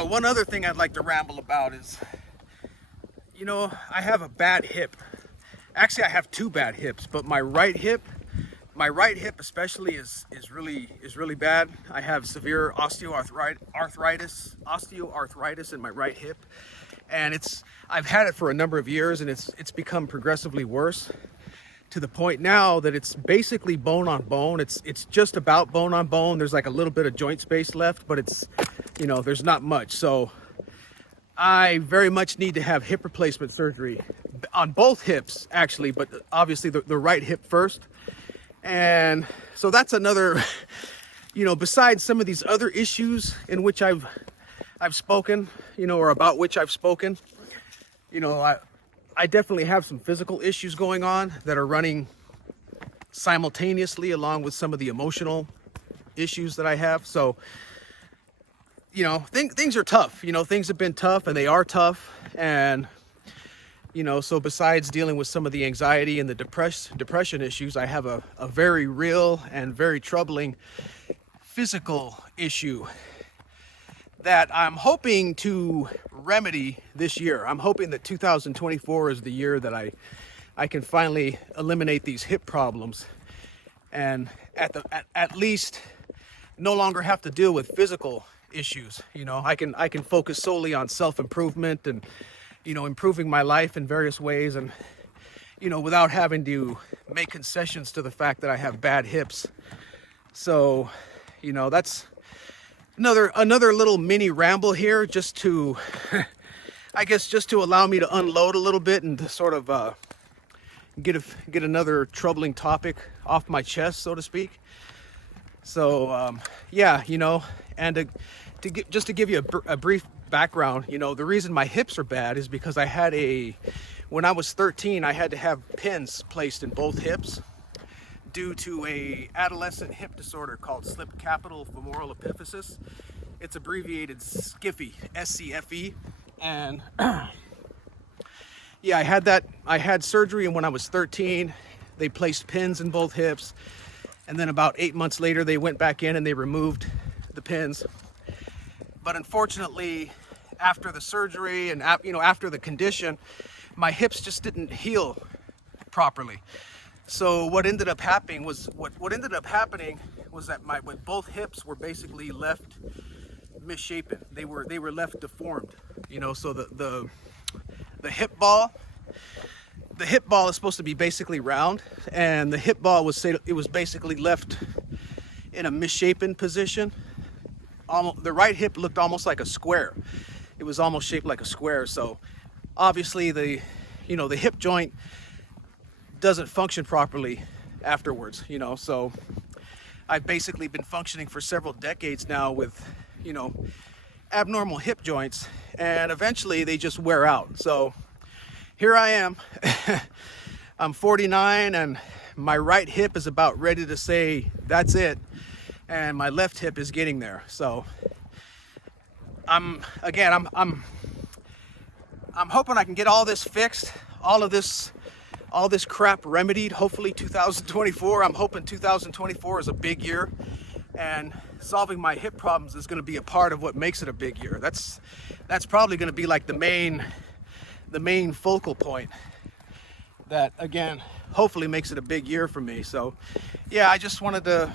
One other thing I'd like to ramble about is, I have a bad hip. Actually, I have two bad hips, but my right hip especially is really bad. I have severe osteoarthritis in my right hip, and I've had it for a number of years, and it's become progressively worse to the point now that it's basically bone on bone. It's just about bone on bone. There's like a little bit of joint space left, but there's not much. So I very much need to have hip replacement surgery on both hips, actually, but obviously the right hip first. And so that's another, besides some of these other issues in which I've spoken, or about which I've spoken, I definitely have some physical issues going on that are running simultaneously along with some of the emotional issues that I have. So, things are tough. Things have been tough, and they are tough. And, so besides dealing with some of the anxiety and the depression issues, I have a very real and very troubling physical issue that I'm hoping to remedy this year. I'm hoping that 2024 is the year that I can finally eliminate these hip problems, and at least no longer have to deal with physical issues. I can focus solely on self-improvement and improving my life in various ways, and without having to make concessions to the fact that I have bad hips. So that's another little mini ramble here, just to I guess just to allow me to unload a little bit and to sort of get another troubling topic off my chest, so to speak. So yeah, and just to give you a brief background, the reason my hips are bad is because when I was 13, I had to have pins placed in both hips due to a adolescent hip disorder called slip capital femoral epiphysis. It's abbreviated SCFE, SCFE. And yeah, I had surgery, and when I was 13, they placed pins in both hips. And then about 8 months later, they went back in and they removed the pins. But unfortunately, after the surgery and after the condition, my hips just didn't heal properly. So what ended up happening was that both hips were basically left misshapen. They were left deformed. So the hip ball is supposed to be basically round, and the hip ball was basically left in a misshapen position. The right hip looked almost like a square. It was almost shaped like a square. So obviously the hip joint doesn't function properly afterwards. So I've basically been functioning for several decades now with abnormal hip joints, and eventually they just wear out. So here I am. I'm 49, and my right hip is about ready to say that's it, and my left hip is getting there. So I'm hoping I can get all this fixed, all this crap remedied. Hopefully 2024. I'm hoping 2024 is a big year, and solving my hip problems is going to be a part of what makes it a big year. That's probably going to be like the main focal point that, again, hopefully makes it a big year for me. So yeah, I just wanted to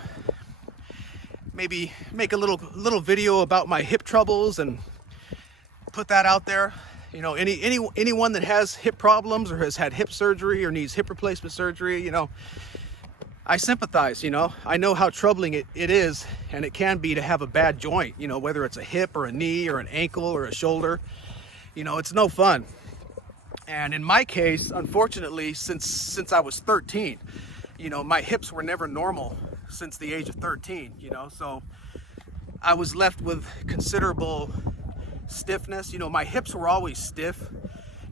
maybe make a little video about my hip troubles and put that out there. Anyone that has hip problems or has had hip surgery or needs hip replacement surgery, I sympathize. I know how troubling it is, and it can be, to have a bad joint, whether it's a hip or a knee or an ankle or a shoulder. It's no fun. And in my case, unfortunately, since I was 13, my hips were never normal since the age of 13, so I was left with considerable stiffness. My hips were always stiff,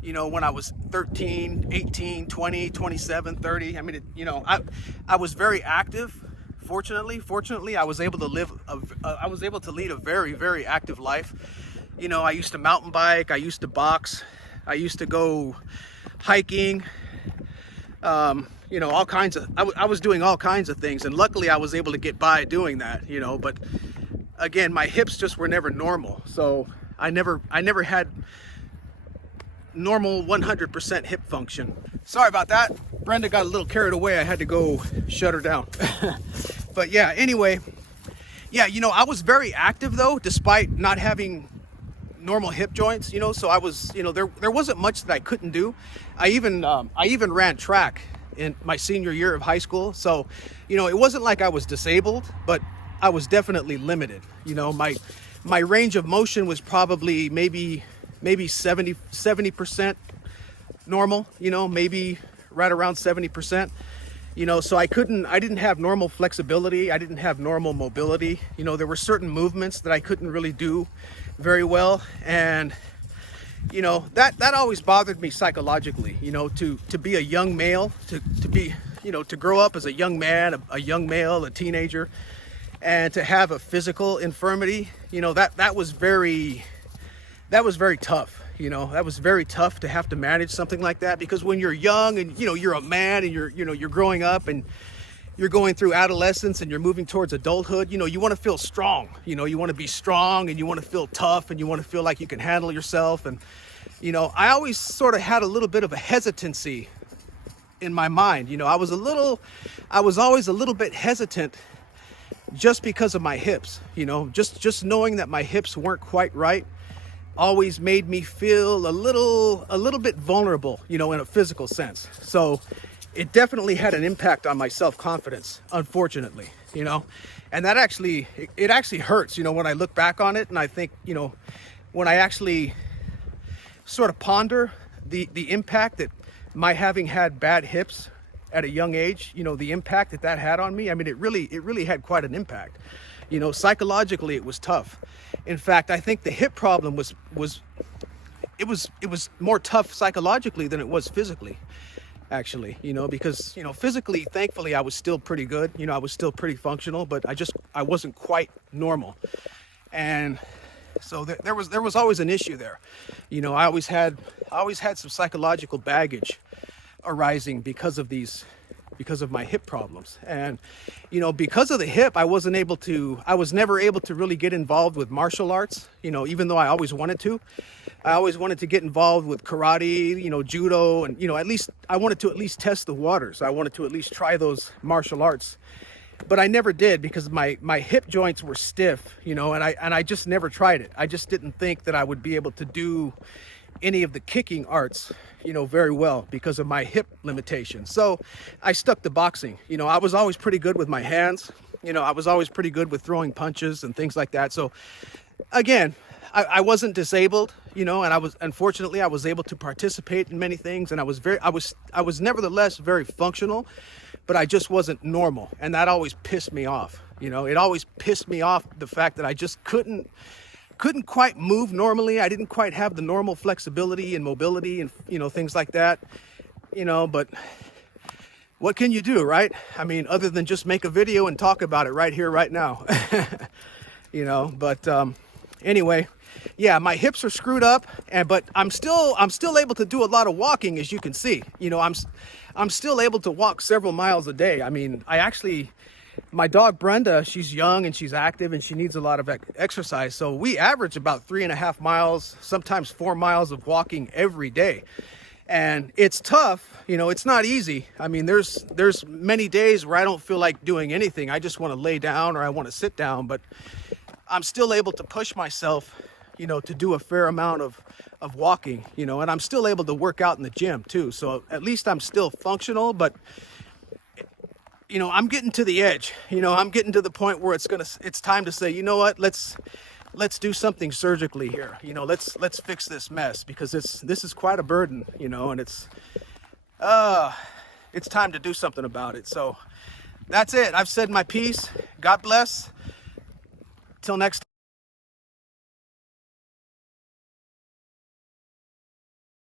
when I was 13, 18, 20, 27, 30. I mean, I was very active. Fortunately, I was able to lead a very, very active life. I used to mountain bike, I used to box, I used to go hiking, all kinds of, I was doing all kinds of things, and luckily I was able to get by doing that, but again, my hips just were never normal. So I never had normal 100% hip function. Sorry about that. Brenda got a little carried away. I had to go shut her down. But yeah, anyway, yeah, you know, I was very active though, despite not having normal hip joints, you know, so I was, you know, there wasn't much that I couldn't do. I even ran track in my senior year of high school. So, you know, it wasn't like I was disabled, but I was definitely limited. You know, my range of motion was probably maybe 70% normal, you know, maybe right around 70%. You know, so I didn't have normal flexibility. I didn't have normal mobility. You know, there were certain movements that I couldn't really do very well. And, you know, that always bothered me psychologically, you know, to be a young male, to be, you know, to grow up as a young man, a young male, a teenager, and to have a physical infirmity, you know, that was very tough. You know, that was very tough to have to manage something like that, because when you're young and, you know, you're a man and you're growing up and you're going through adolescence and you're moving towards adulthood, you know, you want to feel strong, you know, you want to be strong and you want to feel tough and you want to feel like you can handle yourself. And, you know, I always sort of had a little bit of a hesitancy in my mind. You know, I was always a little bit hesitant just because of my hips, you know, just knowing that my hips weren't quite right always made me feel a little bit vulnerable, you know, in a physical sense. So it definitely had an impact on my self-confidence, unfortunately, you know, and that actually, it actually hurts, you know, when I look back on it. And I think, you know, when I actually sort of ponder the impact that my having had bad hips at a young age, you know, the impact that had on me. I mean, it really had quite an impact. You know, psychologically, it was tough. In fact, I think the hip problem was more tough psychologically than it was physically, actually, you know, because, you know, physically, thankfully, I was still pretty good. You know, I was still pretty functional, but I wasn't quite normal. And so there was always an issue there. You know, I always had some psychological baggage arising because of my hip problems. And, you know, because of the hip, I was never able to really get involved with martial arts, you know, even though I always wanted to. I always wanted to get involved with karate, you know, judo, and, you know, I wanted to at least test the waters. I wanted to at least try those martial arts, but I never did because my hip joints were stiff, you know, and I just never tried it. I just didn't think that I would be able to do any of the kicking arts, you know, very well because of my hip limitations. So I stuck to boxing. You know, I was always pretty good with my hands. You know, I was always pretty good with throwing punches and things like that. So again, I wasn't disabled, you know, and unfortunately I was able to participate in many things, and I was nevertheless very functional, but I just wasn't normal. And that always pissed me off. You know, it always pissed me off, the fact that I just couldn't quite move normally. I didn't quite have the normal flexibility and mobility and, you know, things like that, you know, but what can you do, right? I mean, other than just make a video and talk about it right here, right now, you know, but anyway, yeah, my hips are screwed up, but I'm still able to do a lot of walking, as you can see. You know, I'm still able to walk several miles a day. I mean, my dog Brenda, she's young and she's active and she needs a lot of exercise. So we average about 3.5 miles, sometimes 4 miles of walking every day. And it's tough, you know, it's not easy. I mean, there's many days where I don't feel like doing anything. I just want to lay down or I want to sit down, but I'm still able to push myself, you know, to do a fair amount of walking, you know, and I'm still able to work out in the gym too. So at least I'm still functional, but you know, I'm getting to the edge. You know, I'm getting to the point where it's time to say, you know what, let's do something surgically here. You know, let's fix this mess, because this is quite a burden, you know, and it's time to do something about it. So that's it. I've said my piece. God bless. Till next time.